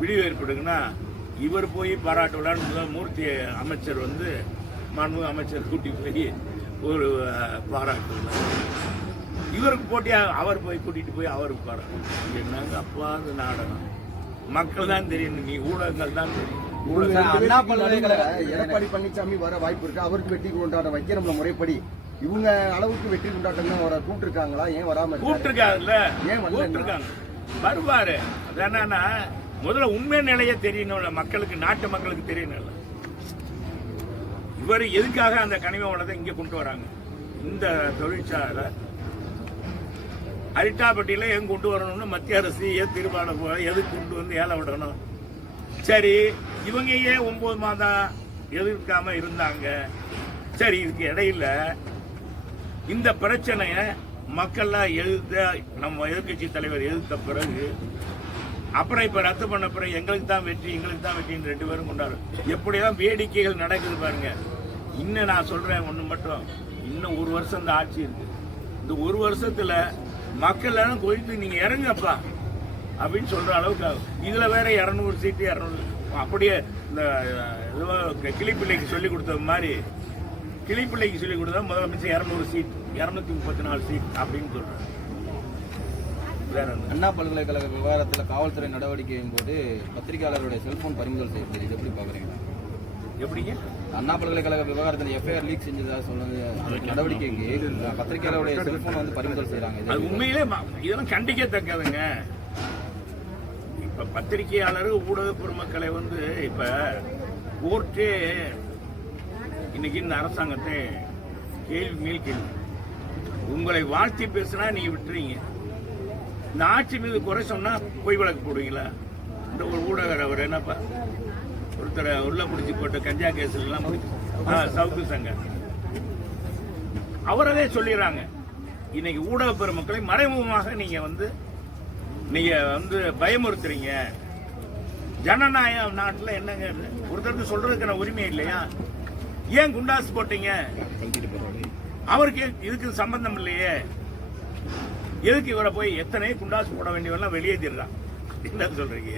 விடிவு ஏற்படுங்கன்னா இவர் போய் பாராட்டு விழான்னு மூர்த்தி அமைச்சர் வந்து மனு அமைச்சர் கூட்டி போய் ஒரு பாராட்டு விழா இவருக்கு போட்டியா? அவர் போய் கூட்டிட்டு போய் அவருக்கு பாராட்டு என்னங்க அப்பா அந்த நாடகம். மக்கள் தான் தெரியும். நீ ஊடகங்கள் தான் தெரியும். அண்ணா பல்கலைக்கழக- எடப்பாடி பழனிசாமி வர வாய்ப்பு இருக்கு. அவருக்கு வெற்றி கொண்டாட்டம் வைக்கிறோம்ல முறைப்படி. இவங்க அளவுக்கு வெற்றி கொண்டாட்டம் வர கூப்பிட்டுருக்காங்களா? ஏன் வராம? கூப்பிட்டுருக்காங்கல்ல ஏன்? கூப்பிட்டுருக்காங்க. வருவாரு. அது என்னன்னா முதல்ல உண்மை நிலைய தெரியணும்ல. மக்களுக்கு நாட்டு மக்களுக்கு தெரியணும்ல. இவர் எதுக்காக அந்த கனிம வளத்தை இங்கே கொண்டு வராங்க? இந்த தொழிற்சாலை அரிட்டாப்பட்டியில் எங்க கொண்டு வரணும்னு மத்திய அரசு ஏன் தீர்மானம் போ- எதுக்கு கொண்டு வந்து ஏழை விடணும்? சரி இவங்க ஏன் ஒன்பது மாதம் எதிர்க்காம இருந்தாங்க? சரி இதுக்கு இடையில இந்த பிரச்சனையை மக்கள்லாம் எதிர்த்த நம்ம எதிர்க்கட்சி தலைவர் எதிர்த்த பிறகு அப்புறம் இப்ப ரத்து பண்ண பிறகு எங்களுக்கு தான் வெற்றி எங்களுக்கு தான் வெற்றின்னு ரெண்டு பேரும் கொண்டாடும் எப்படிதான் வேடிக்கைகள் நடக்குது பாருங்க. இன்னும் நான் சொல்றேன் ஒண்ணு மட்டும். இன்னும் ஒரு வருஷம் இந்த ஆட்சி இருக்கு. இந்த ஒரு வருஷத்துல மக்கள் எல்லாம் கொதித்து நீங்க இறங்குப்பா அப்படின்னு சொல்ற அளவுக்கு ஆகும். இதுல வேற இரநூறு சீட்டு இரநூறு அப்படியே இந்த இதுவா கிளிப்பிள்ளைக்கு சொல்லி கொடுத்தது மாதிரி கிளிப்பிள்ளைக்கு சொல்லி கொடுத்தா முதலமைச்சர் இரநூறு சீட் இரநூத்தி முப்பத்தி நாலு சீட் அப்படின்னு சொல்கிறேன் அண்ணா பல்கலைக்கழக விவகாரத்துல காவல்துறை நடவடிக்கையின் போது பத்திரிகையாளருடைய செல்போன் பறிமுதல் செய்யப்படுது. இது எப்படி பாக்குறீங்க? எப்படிங்க? அண்ணா பல்கலைக்கழக விவகாரத்தில் எஃப்ஐஆர் லீக் செஞ்சதா சொன்னது நடவடிக்கைக்கு பத்திரிகையாளருடைய செல்போன் வந்து பறிமுதல் செய்யறாங்க. அது உண்மையிலே இதெல்லாம் கண்டிக்கத்தக்கதுங்க. இப்ப பத்திரிகையாளர் ஊடக பெருமக்களை வந்து இப்ப கோர்ட்டே இன்னைக்கு இந்த அரசாங்கத்தை கேள்வி மேல் கேள்வி. உங்களை வாழ்த்தி பேசினா நீங்க விட்டுறீங்க. இந்த ஆட்சி மீது குறை சொன்னா பொய் வழக்கு போடுவீங்களா? இந்த ஒரு ஊடகர் அவர் என்னப்பா? ஒருத்தரை உள்ள பிடிச்சி போட்ட கஞ்சா கேஸ்ல ஆ, சவுக்கு சங்கர் அவரவே சொல்லிடுறாங்க. இன்னைக்கு ஊடக பெருமக்களை மறைமுகமாக நீங்க வந்து நீங்க வந்து பயமுறுத்துறீங்க. ஜனநாயக நாட்டில் என்னங்க ஒருத்தருக்கு சொல்றதுக்கான உரிமை இல்லையா? ஏன் குண்டாஸ் போட்டீங்க? அவருக்கு இதுக்கு சம்பந்தம் இல்லையே? எதுக்கு இவரை போய் எத்தனை குண்டாஸ் போட வேண்டியவெல்லாம் தீர்றான் என்ன சொல்றீங்க?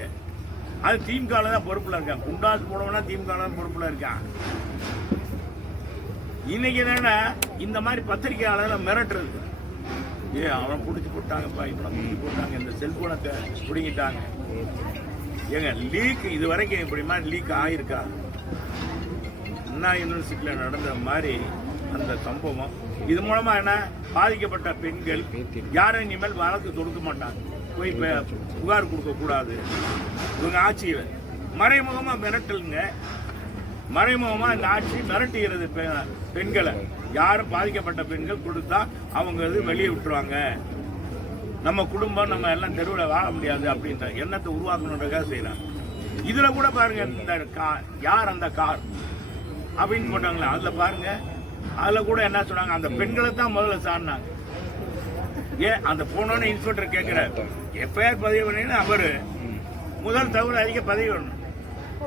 அது திமுகவில் தான் பொறுப்பில் இருக்கான் குண்டாஸ் போடவனா திமுக தான் பொறுப்பில் இருக்கான் இன்னைக்கு என்னன்னா இந்த மாதிரி பத்திரிகையாளர்களை மிரட்டுறது. ஏ அவனை பிடிச்சி போட்டாங்கப்பா இவனை பிடிச்சி போட்டாங்க இந்த செல்போனை பிடிங்கிட்டாங்க. ஏங்க லீக் இது வரைக்கும் இப்படி மாதிரி லீக் ஆகிருக்கா அண்ணா யூனிவர்சிட்டியில் நடந்த மாதிரி அந்த சம்பவம் இது மூலமா என்ன? பாதிக்கப்பட்ட பெண்கள் யாரும் இனிமேல் வழக்கு தொடுக்க மாட்டாங்க? போய் புகார் கொடுக்க கூடாது. இவங்க ஆட்சியில். மறைமுகமா மிரட்டலுங்க. மறைமுகமா இந்த ஆட்சி மிரட்டுகிறது பெ- பெண்களை. யாரும் பாதிக்கப்பட்ட பெண்கள் கொடுத்தா அவங்க இது வெளியே விட்டுருவாங்க. நம்ம குடும்பம் நம்ம எல்லாம் தெருவில் வாழ முடியாது அப்படின்ற எண்ணத்தை உருவாக்கணுன்றதுக்காக செய்யறாங்க இதுல கூட பாருங்க இந்த கார் யார் அந்த கார்? அப்படின்னு போட்டாங்களே அதுல பாருங்க. அதில் கூட என்ன சொன்னாங்க அந்த பெண்களை தான் முதல்ல சாடினாங்க. ஏன் அந்த போனோன்னு இன்ஸ்பெக்டர் கேட்குறாரு எஃப்ஐஆர் பதிவு பண்ணீங்கன்னா அவர் முதல் தகவல் அதிக பதிவு பண்ணணும்.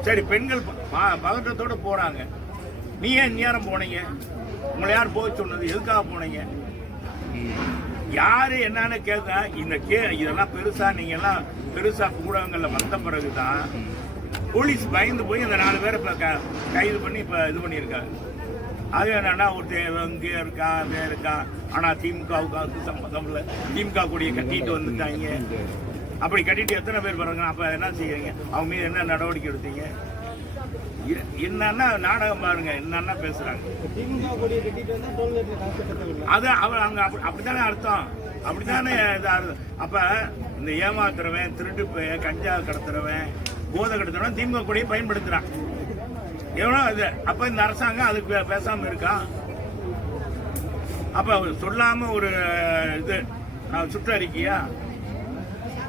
சரி பெண்கள் ப- ப- பதட்டத்தோட நீ ஏன் நேரம் போனீங்க? உங்களை யார் போக சொன்னது? எதுக்காக போனீங்க? யாரு என்னன்னு கேட்க இந்த கே இதெல்லாம் பெருசா நீங்க எல்லாம் பெருசா ஊடகங்கள்ல வந்த பிறகுதான் போலீஸ் பயந்து போய் அந்த நாலு பேரை இப்போ க- கைது பண்ணி இப்ப இது பண்ணியிருக்காங்க. அது என்னன்னா ஒருத்தன் இங்கே இருக்கான் அங்கே இருக்கான் ஆனா திமுகவுக்கு அதுக்கு சம்மந்தம் இல்லை. திமுக கொடியை கட்டிட்டு வந்துட்டாங்க. அப்படி கட்டிட்டு எத்தனை பேர் வர்றாங்க? அப்ப என்ன செய்யறீங்க? அவங்க மீது என்ன நடவடிக்கை எடுத்தீங்க? என்னன்னா நாடகம் பாருங்க. என்னன்னா பேசுறாங்க. அது அவன் அங்க அப்படி- அப்படித்தானே அர்த்தம். அப்படித்தானே இது அர்த்தம். அப்ப இந்த ஏமாத்துறவன் திருட்டு கஞ்சா கடத்துறவன் போதை கடத்துறவன் திமுக கொடியை பயன்படுத்துறான். எவ்வளோ இது அப்போ இந்த அரசாங்கம் அதுக்கு பே- பேசாம இருக்கா? அப்போ சொல்லாமல் ஒரு இது அஹ், சுற்றறிக்கையா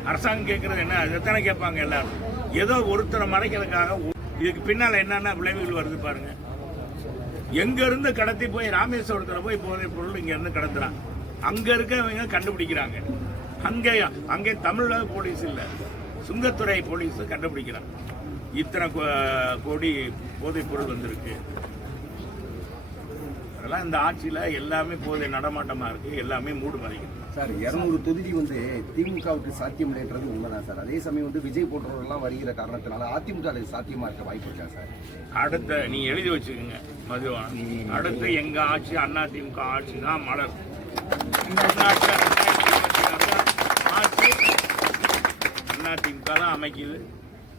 அரசாங்கம் கேட்குறது என்ன? இதைத்தானே கேட்பாங்க எல்லாரும். ஏதோ ஒருத்தரை மறைக்கிறதுக்காக இதுக்கு பின்னால் என்னென்ன விளைவுகள் வருது பாருங்க. எங்கேருந்து கடத்தி போய் ராமேஸ்வரத்தில் போய் போகிற பொருள் இங்கேருந்து கடத்துறாங்க அங்கே இருக்கவங்க கண்டுபிடிக்கிறாங்க. அங்கே அங்கே தமிழக போலீஸ் இல்லை. சுங்கத்துறை போலீஸ் கண்டுபிடிக்கிறான். இத்தனை கோடி போதைப் பொருள் வந்திருக்கு. அதெல்லாம் இந்த ஆட்சியில எல்லாமே போதை நடமாட்டமா இருக்கு எல்லாமே மூடு மறைக்கிறது சார் இருநூறு தொகுதி வந்து திமுகவுக்கு சாத்தியமில்லைன்றது உண்மைதான் சார். அதே சமயம் வந்து விஜய் போன்றவர்கள்லாம் வருகிற காரணத்தினால அதிமுக அது சாத்தியமா இருக்க வாய்ப்பு இருக்கா சார்? அடுத்த நீ எழுதி வச்சுக்கோங்க மதுவான் அடுத்து எங்க ஆட்சி அண்ணா திமுக ஆட்சி தான் மலர் தமிழ்நாட்டுல 2026 ஆட்சி அண்ணா திமுக தான் அமைக்குது.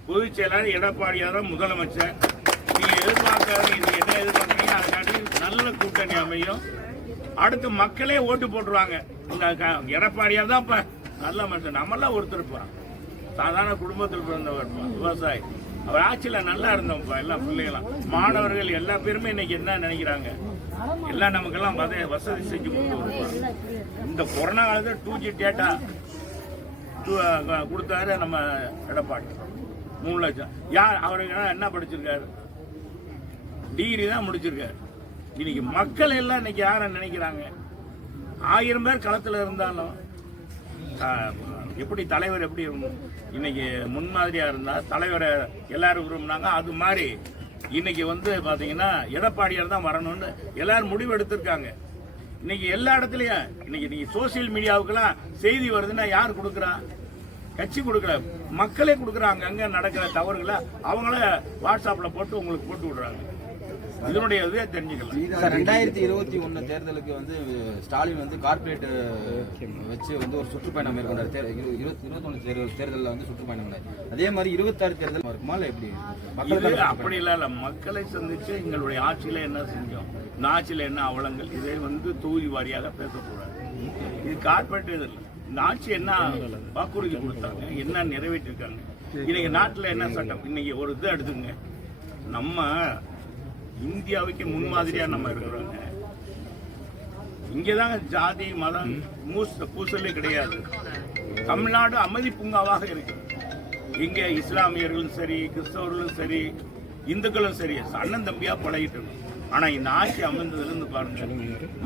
பொதுச் செயலாளர் எடப்பாடியார் தான் முதலமைச்சர். நீங்க எதிர்பார்க்காத இது என்ன எதிர்பார்க்கறீங்க? அதுக்காண்டி நல்ல கூட்டணி அமையும். அடுத்து மக்களே ஓட்டு போட்டுருவாங்க. இந்த க- எடப்பாடியார் தான் இப்ப நல்ல மனுஷன். நம்மளாம் ஒருத்தருப்பா சாதாரண குடும்பத்தில் பிறந்தவர் விவசாயி. அவர் ஆட்சியில் நல்லா இருந்தோம்ப்பா எல்லா பிள்ளைகளாம். மாணவர்கள் எல்லா பேருமே இன்னைக்கு என்ன நினைக்கிறாங்க? எல்லாம் நமக்கெல்லாம் வத- வசதி செஞ்சு இந்த கொரோனா காலத்தில் டூ ஜி டேட்டா கொடுத்தாரு நம்ம எடப்பாடி. மூணு லட்சம். யார்? அவருக்கு என்ன படிச்சிருக்காரு? டிகிரி தான் முடிச்சிருக்காரு. இன்னைக்கு மக்கள் எல்லாம் இன்னைக்கு யாரை நினைக்கிறாங்க? ஆயிரம் பேர் களத்தில் இருந்தாலும் எப்படி தலைவர் எப்படி இன்னைக்கு முன்மாதிரியாக இருந்தால் தலைவரை எல்லாரும் விரும்பினாங்க. அது மாதிரி இன்னைக்கு வந்து பார்த்தீங்கன்னா எடப்பாடியார் தான் வரணும்னு எல்லாரும் முடிவு எடுத்திருக்காங்க. இன்னைக்கு எல்லா இடத்துலையும் இன்னைக்கு நீங்கள் சோசியல் மீடியாவுக்கெல்லாம் செய்தி வருதுன்னா யார் கொடுக்குறா? கட்சி கொடுக்கல மக்களே கொடுக்குறாங்க. அங்க நடக்கிற தவறுகளை அவங்கள வாட்ஸ்அப்ல போட்டு உங்களுக்கு போட்டு விடுறாங்க. இதனுடைய இதே தெரிஞ்சுக்கலாம். சார் ரெண்டாயிரத்தி இருபத்தி ஒண்ணு தேர்தலுக்கு வந்து ஸ்டாலின் வந்து கார்ப்பரேட் வச்சு வந்து ஒரு சுற்றுப்பயணம் மேற்கொண்டார். இருபத்தி இருபத்தொன்னு தேர்தல் தேர்தலில் வந்து சுற்றுப்பயணம். அதே மாதிரி இருபத்தாறு தேர்தல் இருக்குமா இல்லை எப்படி? மக்கள் அப்படி இல்ல இல்ல. மக்களை சந்திச்சு எங்களுடைய ஆட்சியில என்ன செஞ்சோம்? நாச்சில் என்ன அவலங்கள்? இதை வந்து தொகுதி வாரியாக பேசக்கூடாது. இது கார்பரேட் இது இல்ல. இந்த ஆட்சி என்ன வாக்குறுதி கொடுத்தாங்க? என்ன நிறைவேற்றிருக்காங்க? இன்னைக்கு நாட்டில் என்ன சட்டம்? இன்னைக்கு ஒரு இது எடுத்துங்க நம்ம இந்தியாவுக்கு முன்மாதிரியாக நம்ம இருக்கிறோங்க. இங்கதான் ஜாதி மதம் மூஸ் பூசலே கிடையாது. தமிழ்நாடு அமைதி பூங்காவாக இருக்கு. இங்கே இஸ்லாமியர்களும் சரி கிறிஸ்தவர்களும் சரி இந்துக்களும் சரி அண்ணன் தம்பியாக பழகிட்டு இருக்கோம். ஆனால் இந்த ஆட்சி அமைந்ததுலேருந்து பாருங்க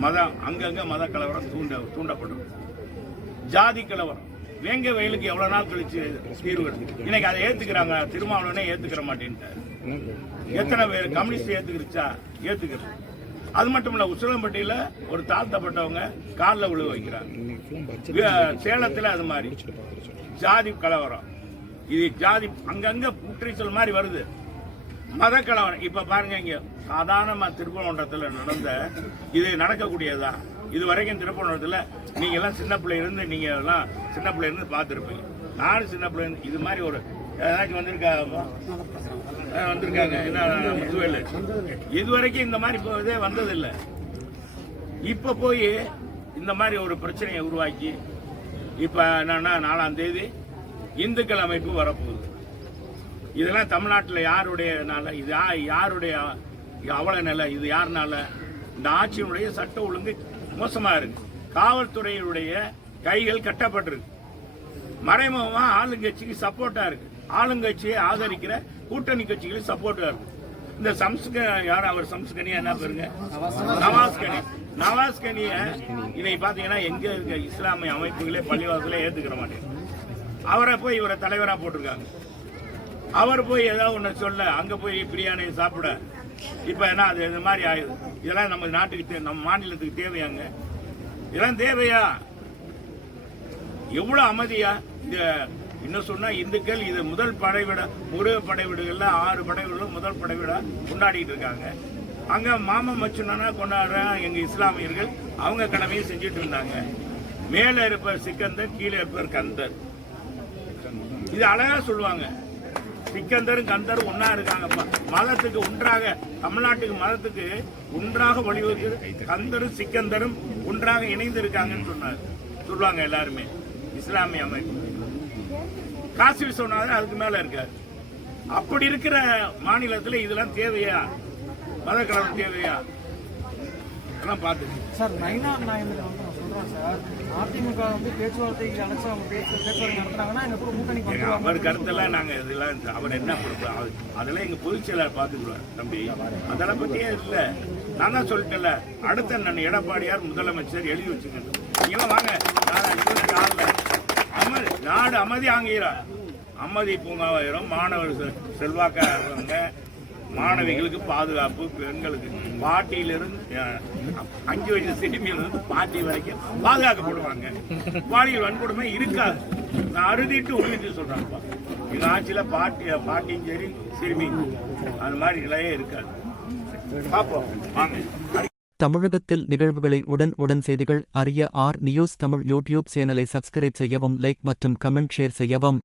மதம் அங்கங்கே மத கலவரம் தூண்ட தூண்டப்படும். ஜாதி கலவரம். வேங்க வயலுக்கு எவ்வளோ நாள் கழிச்சு தீர்வு இன்னைக்கு அதை ஏற்றுக்கிறாங்க திருமாவளவனே ஏற்றுக்கிற மாட்டேன்ட்டார். எத்தனை பேர் கம்யூனிஸ்ட் ஏற்றுக்கிருச்சா ஏற்றுக்கிறோம் அது மட்டும் இல்லை உசிலம்பட்டியில ஒரு தாழ்த்தப்பட்டவங்க காலில் விழு வைக்கிறாங்க. சேலத்தில் அது மாதிரி. ஜாதி கலவரம். இது ஜாதி அங்கங்கே புற்றீச்சல் மாதிரி வருது. மத கலவரம். இப்போ பாருங்க இங்கே சாதாரணமாக திருப்பணத்தில் நடந்த இது நடக்கக்கூடியதா இது வரைக்கும் திருப்பணத்தில் நீங்கள் எல்லாம் சின்ன பிள்ளையிலேருந்து நீங்கள் எல்லாம் சின்ன பிள்ளையிலேருந்து பார்த்துருப்பீங்க. நானும் சின்ன பிள்ளை இது மாதிரி ஒரு ஏதாச்சும் வந்திருக்கா வந்திருக்காங்க. என்ன முத்துவேலு இது வரைக்கும் இந்த மாதிரி இப்போ இதே வந்ததில்லை. இப்போ போய் இந்த மாதிரி ஒரு பிரச்சனையை உருவாக்கி இப்போ என்னன்னா நாலாம் தேதி இந்துக்கள் அமைப்பு வரப்போகுது. இதெல்லாம் தமிழ்நாட்டில் யாருடைய நாள இது யாருடைய அவ்வளோ நிலை இது யாருனால? இந்த ஆட்சியினுடைய சட்ட ஒழுங்கு மோசமாக இருக்கு. காவல்துறையினுடைய கைகள் கட்டப்பட்டிருக்கு. மறைமுகமாக ஆளுங்கட்சிக்கு சப்போர்ட்டாக இருக்கு. ஆளுங்கட்சியை ஆதரிக்கிற கூட்டணி கட்சிகளுக்கு சப்போர்ட்டாக இருக்கு. இந்த சம்ஸ்க யார் அவர் சம்ஸ்கனியா என்ன பேருங்க நவாஸ்கனி. நவாஸ்கனிய இதை பார்த்தீங்கன்னா பாத்தீங்கன்னா எங்க இருக்க இஸ்லாமிய அமைப்புகளே பள்ளிவாசல ஏத்துக்கிற மாட்டேன். அவரை போய் இவரை தலைவரா போட்டிருக்காங்க. அவர் போய் ஏதாவது ஒண்ணு சொல்ல அங்க போய் பிரியாணி சாப்பிட இப்போ என்ன அது இந்த மாதிரி ஆயுது இதெல்லாம் நம்ம நாட்டுக்கு நம்ம மாநிலத்துக்கு தேவையாங்க. இதெல்லாம் தேவையா? எவ்வளோ அமைதியா? இது இன்னும் சொன்னால் இந்துக்கள் இது முதல் படைவிட முருக படைவிடுகள்ல ஆறு படைவிடும் முதல் படைவிடா கொண்டாடிட்டு இருக்காங்க. அங்கே மாமன் மச்சுனா கொண்டாடுற எங்கள் இஸ்லாமியர்கள் அவங்க கடமையை செஞ்சுட்டு இருந்தாங்க. மேலே இருப்பவர் சிக்கந்தர் கீழே இருப்பவர் கந்தர். இது அழகாக சொல்லுவாங்க. சிக்கந்தரும் கந்தரும் ஒன்னா இருக்காங்கப்பா மதத்துக்கு ஒன்றாக தமிழ்நாட்டுக்கு மதத்துக்கு ஒன்றாக வழிவகுத்து கந்தரும் சிக்கந்தரும் ஒன்றாக இணைந்து இருக்காங்கன்னு சொன்னார். சொல்லுவாங்க எல்லாருமே. இஸ்லாமிய அமைப்பு. காசி விஸ்வநாதர் அதுக்கு மேல இருக்காரு. அப்படி இருக்கிற மாநிலத்தில் இதெல்லாம் தேவையா? மத கலவரம் தேவையா? அதெல்லாம் பார்த்து சார் நைனா நாயந்திரன் சார். அதிமுக வந்து பேச்சுவார்த்தைக்கு அழைச்சு அவங்க பேச்சு பேச்சுவார்த்தை நடத்துனாங்கன்னா எங்க கூட கூட்டணிக்கு ஏங்க, வந்துருவாங்க அவர் கருத்தெல்லாம் நாங்க இதெல்லாம் இந்த- அவர் என்ன கொடுப்போம் அது- அதெல்லாம் எங்க பொதுச் செயலாளர் பாத்துக்குவார் தம்பி. அதெல்லாம் பத்தியே இல்ல. நான் தான் சொல்லிட்டேன்ல. அடுத்த நான் எடப்பாடியார் முதலமைச்சர் எழுதி வச்சுக்கணும். நீங்களாம் வாங்க. நான் ஆறுல அமைதி நாடு அமைதி ஆங்கிறா அமைதி பூங்காவாயிரும் மாணவர் செ- செல்வாக்கா இருக்காங்க மாணவிகளுக்கு பாதுகாப்பு பெண்களுக்கு பாட்டியிலிருந்து அஞ்சு வயசு சிறுமியிலிருந்து பாட்டி வரைக்கும் பாதுகாக்கப்படுவாங்க பாலியல் வன்கொடுமை இருக்காது. நான் அறுதிட்டு உறுதிட்டு சொல்றாங்கப்பா எங்க ஆட்சியில பாட்டி பாட்டியும் சரி சிறுமியும் அந்த மாதிரி நிலையே இருக்காது. பார்ப்போம் வாங்க. தமிழகத்தில் நிகழ்வுகளை உடன் உடன் செய்திகள் அறிய ஆர் நியூஸ் தமிழ் யூடியூப் சேனலை சப்ஸ்கிரைப் செய்யவும் லைக் மற்றும் கமெண்ட் ஷேர் செய்யவும்.